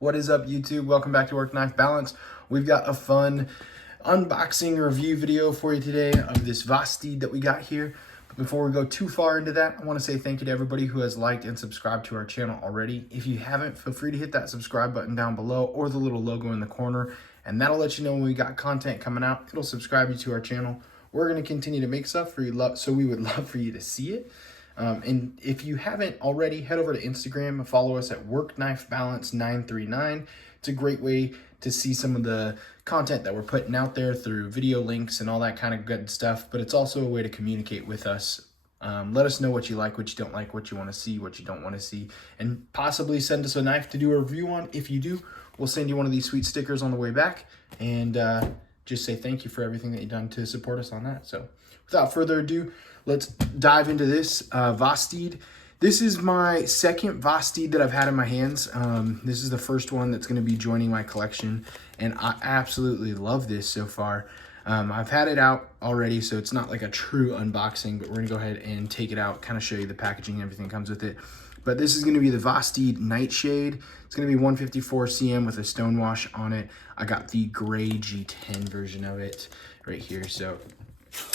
What is up, YouTube? Welcome back to Work Knife Balance. We've got a fun unboxing review video for you today of this Vosteed that we got here. But before we go too far into that, I want to say thank you to everybody who has liked and subscribed to our channel already. If you haven't, feel free to hit that subscribe button down below or the little logo in the corner, and that'll let you know when we got content coming out. It'll subscribe you to our channel. We're going to continue to make stuff for you, so we would love for you to see it. And if you haven't already, head over to Instagram and follow us at WorkKnifeBalance939. It's a great way to see some of the content that we're putting out there through video links and all that kind of good stuff. But it's also a way to communicate with us. Let us know what you like, what you don't like, what you want to see, what you don't want to see, and possibly send us a knife to do a review on. If you do, we'll send you one of these sweet stickers on the way back, and just say thank you for everything that you've done to support us on that. So without further ado, let's dive into this Vosteed. This is my second Vosteed that I've had in my hands. This is the first one that's going to be joining my collection, and I absolutely love this so far. I've had it out already, so it's not like a true unboxing, but we're going to go ahead and take it out, kind of show you the packaging and everything that comes with it. But this is going to be the Vosteed Nightshade. It's going to be 154 cm with a stonewash on it. I got the gray G10 version of it right here. So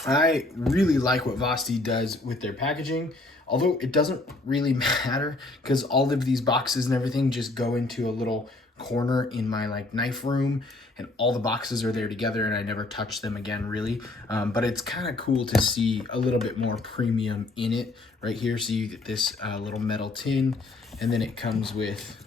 I really like what Vosteed does with their packaging, although it doesn't really matter because all of these boxes and everything just go into a little corner in my knife room, and all the boxes are there together and I never touch them again really. But it's kind of cool to see a little bit more premium in it right here. So you get this little metal tin, and then it comes with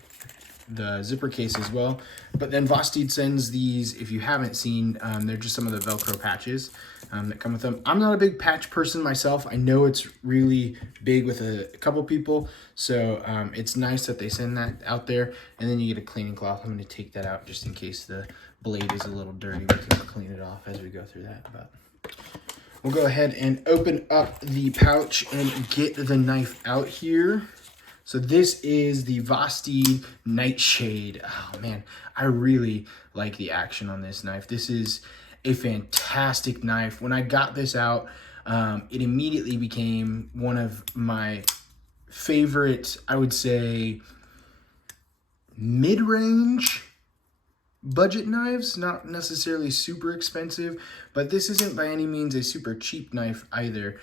the zipper case as well. But then Vosteed sends these, if you haven't seen, they're just some of the Velcro patches that come with them. I'm not a big patch person myself. I know it's really big with a couple people, so it's nice that they send that out there. And then you get a cleaning cloth. I'm going to take that out just in case the blade is a little dirty. We can clean it off as we go through that. But we'll go ahead and open up the pouch and get the knife out here. So this is the Vosteed Nightshade. Oh man, I really like the action on this knife. This is a fantastic knife. When I got this out, it immediately became one of my favorite, I would say, mid-range budget knives. Not necessarily super expensive, but this isn't by any means a super cheap knife either.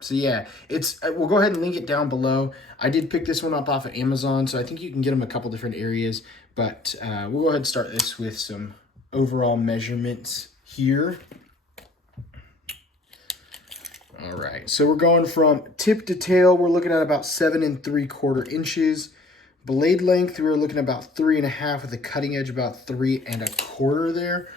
So yeah, we'll go ahead and link it down below. I did pick this one up off of Amazon, so I think you can get them a couple different areas, but we'll go ahead and start this with some overall measurements here. All right, so we're going from tip to tail. We're looking at about 7 3/4 inches. Blade length, we're looking at about 3.5 with a cutting edge about 3 1/4 there.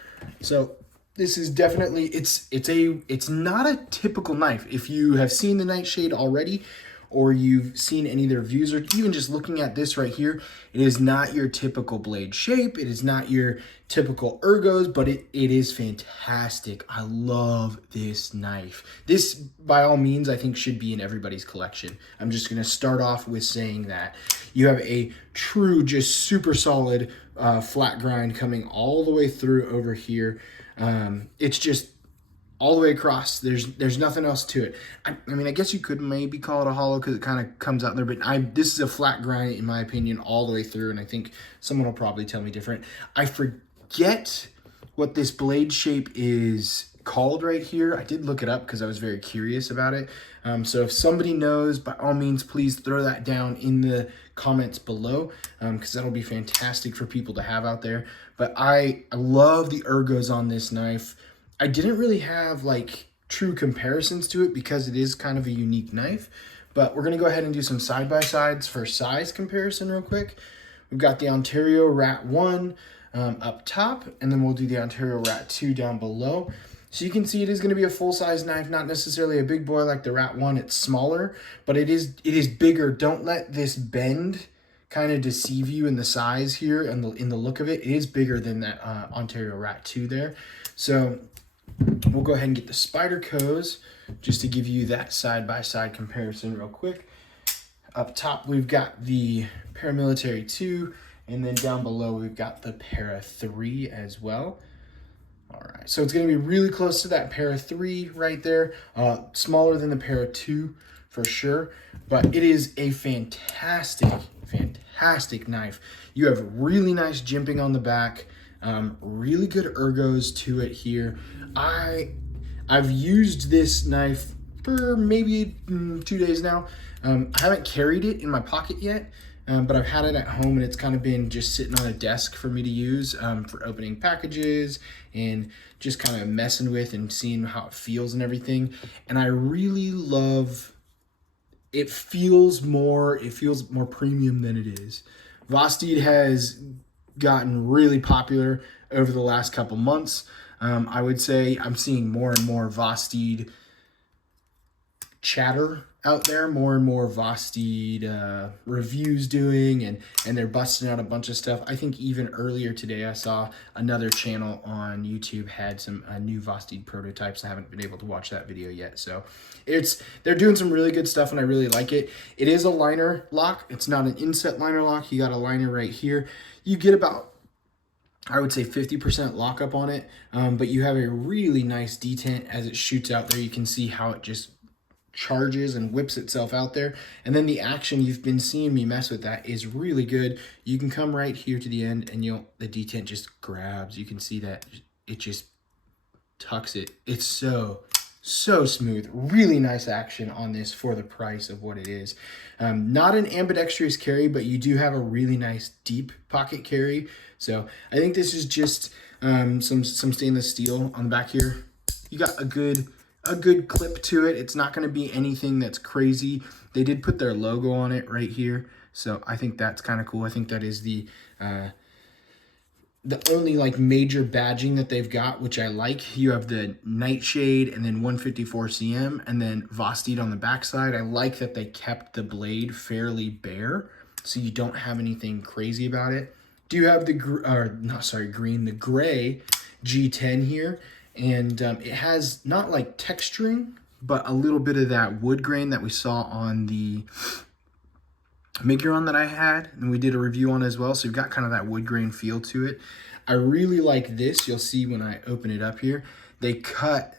So this is definitely, it's not a typical knife. If you have seen the Nightshade already, or you've seen any of their reviews, or even just looking at this right here, it is not your typical blade shape. It is not your typical ergos, but it is fantastic. I love this knife. This, by all means, I think should be in everybody's collection. I'm just gonna start off with saying that. You have a true, just super solid flat grind coming all the way through over here. It's just all the way across. There's nothing else to it. I mean, I guess you could maybe call it a hollow because it kind of comes out there, but this is a flat grind in my opinion all the way through, and I think someone will probably tell me different. I forget what this blade shape is called right here. I did look it up because I was very curious about it. So if somebody knows, by all means, please throw that down in the comments below, because that'll be fantastic for people to have out there. But I love the ergos on this knife. I didn't really have true comparisons to it because it is kind of a unique knife, but we're gonna go ahead and do some side-by-sides for size comparison real quick. We've got the Ontario Rat 1 up top, and then we'll do the Ontario Rat 2 down below. So you can see it is gonna be a full-size knife, not necessarily a big boy like the Rat 1, it's smaller, but it is bigger. Don't let this bend kind of deceive you in the size here and in the look of it. It is bigger than that Ontario Rat 2 there. So we'll go ahead and get the Spydercos just to give you that side-by-side comparison real quick. Up top, we've got the Paramilitary 2, and then down below, we've got the Para 3 as well. All right, so it's gonna be really close to that Para 3 right there, smaller than the Para 2 for sure, but it is a fantastic fantastic knife. You have really nice jimping on the back, really good ergos to it here. I've used this knife for maybe 2 days now. I haven't carried it in my pocket yet, but I've had it at home, and it's kind of been just sitting on a desk for me to use for opening packages and just kind of messing with and seeing how it feels and everything. And I really love, it feels more premium than it is. Vosteed has gotten really popular over the last couple months. I would say I'm seeing more and more Vosteed chatter out there, more and more Vosteed reviews doing, and they're busting out a bunch of stuff. I think even earlier today I saw another channel on YouTube had some new Vosteed prototypes. I haven't been able to watch that video yet, so they're doing some really good stuff, and I really like it. It is a liner lock. It's not an inset liner lock. You got a liner right here. You get about, I would say, 50% lockup on it, but you have a really nice detent as it shoots out there. You can see how it just charges and whips itself out there, and then the action, you've been seeing me mess with that, is really good. You can come right here to the end, and the detent just grabs. You can see that it just tucks it. It's so smooth. Really nice action on this for the price of what it is. Not an ambidextrous carry, but you do have a really nice deep pocket carry. So I think this is just some stainless steel on the back here. You got a good clip to it. It's not going to be anything that's crazy. They did put their logo on it right here, so I think that's kind of cool. I think that is the only like major badging that they've got, which I like. You have the Nightshade and then 154 cm and then Vosteed on the backside. I like that they kept the blade fairly bare, so you don't have anything crazy about it. Do you have the gray G10 here? And it has not like texturing, but a little bit of that wood grain that we saw on the Miguron that I had, and we did a review on as well. So you've got kind of that wood grain feel to it. I really like this. You'll see when I open it up here, they cut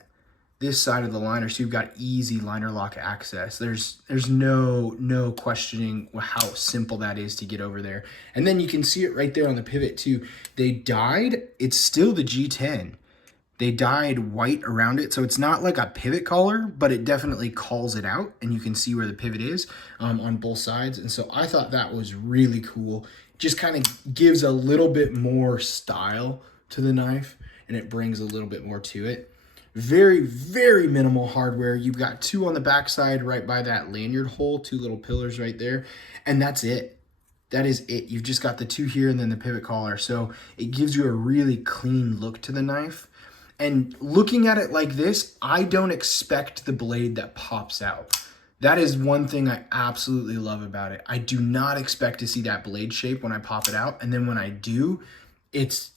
this side of the liner, so you've got easy liner lock access. There's no questioning how simple that is to get over there. And then you can see it right there on the pivot too. They dyed, it's still the G10. They dyed white around it, so it's not like a pivot collar, but it definitely calls it out, and you can see where the pivot is on both sides. And so I thought that was really cool. It just kind of gives a little bit more style to the knife, and it brings a little bit more to it. Very, very minimal hardware. You've got two on the backside right by that lanyard hole, two little pillars right there, and that's it. That is it. You've just got the two here and then the pivot collar, so it gives you a really clean look to the knife. And looking at it like this, I don't expect the blade that pops out. That is one thing I absolutely love about it. I do not expect to see that blade shape when I pop it out, and then when I do, it's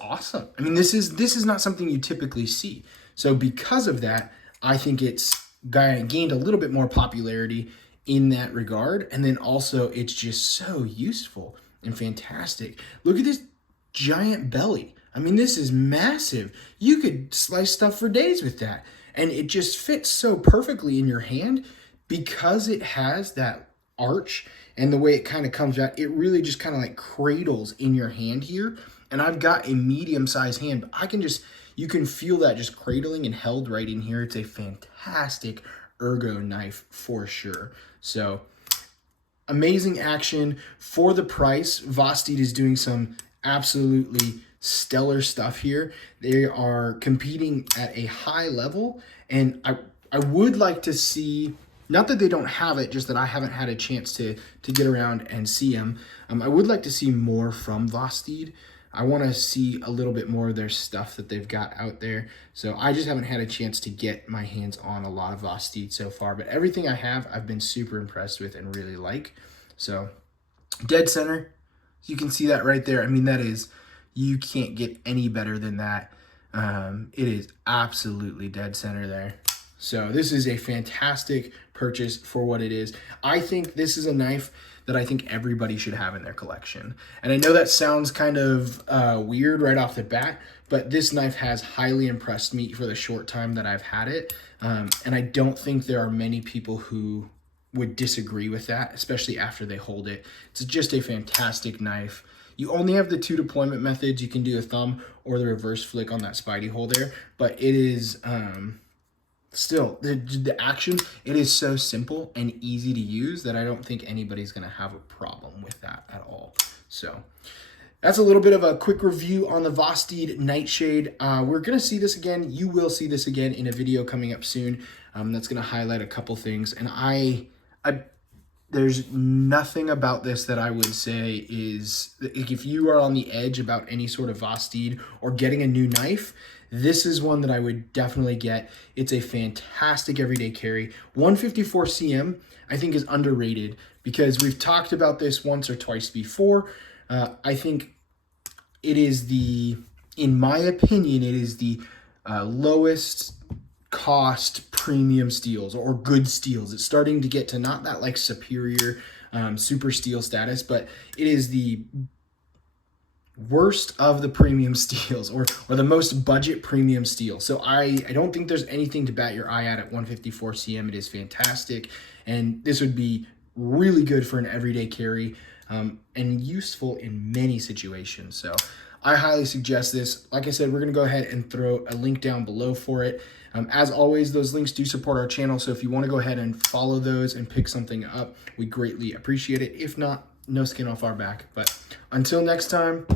awesome. I mean, this is not something you typically see. So because of that, I think it's gained a little bit more popularity in that regard, and then also it's just so useful and fantastic. Look at this giant belly. I mean, this is massive. You could slice stuff for days with that. And it just fits so perfectly in your hand because it has that arch, and the way it kind of comes out, it really just kind of like cradles in your hand here. And I've got a medium-sized hand, but you can feel that just cradling and held right in here. It's a fantastic ergo knife for sure. So amazing action for the price. Vosteed is doing some absolutely stellar stuff here. They are competing at a high level, and I would like to see, not that they don't have it, just that I haven't had a chance to get around and see them. I would like to see more from Vosteed. I want to see a little bit more of their stuff that they've got out there. So I just haven't had a chance to get my hands on a lot of Vosteed so far, but everything I have, I've been super impressed with and really like. So dead center, you can see that right there. I mean, you can't get any better than that. It is absolutely dead center there. So this is a fantastic purchase for what it is. I think this is a knife that I think everybody should have in their collection. And I know that sounds kind of weird right off the bat, but this knife has highly impressed me for the short time that I've had it. And I don't think there are many people who would disagree with that, especially after they hold it. It's just a fantastic knife. You only have the 2 deployment methods. You can do a thumb or the reverse flick on that Spidey hole there, but it is still the action. It is so simple and easy to use that I don't think anybody's gonna have a problem with that at all. So that's a little bit of a quick review on the Vosteed Nightshade. We're gonna see this again. You will see this again in a video coming up soon. That's gonna highlight a couple things, and there's nothing about this that I would say is, if you are on the edge about any sort of Vosteed or getting a new knife, this is one that I would definitely get. It's a fantastic everyday carry. 154 cm, I think, is underrated because we've talked about this once or twice before. I think it is in my opinion, it is the lowest cost premium steels or good steels. It's starting to get to not that like superior super steel status, but it is the worst of the premium steels or the most budget premium steel. So I don't think there's anything to bat your eye at 154 cm. It is fantastic, and this would be really good for an everyday carry and useful in many situations. So I highly suggest this. Like I said, we're going to go ahead and throw a link down below for it. As always, those links do support our channel, so if you want to go ahead and follow those and pick something up, we greatly appreciate it. If not, no skin off our back. But until next time,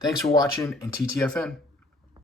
thanks for watching, and TTFN.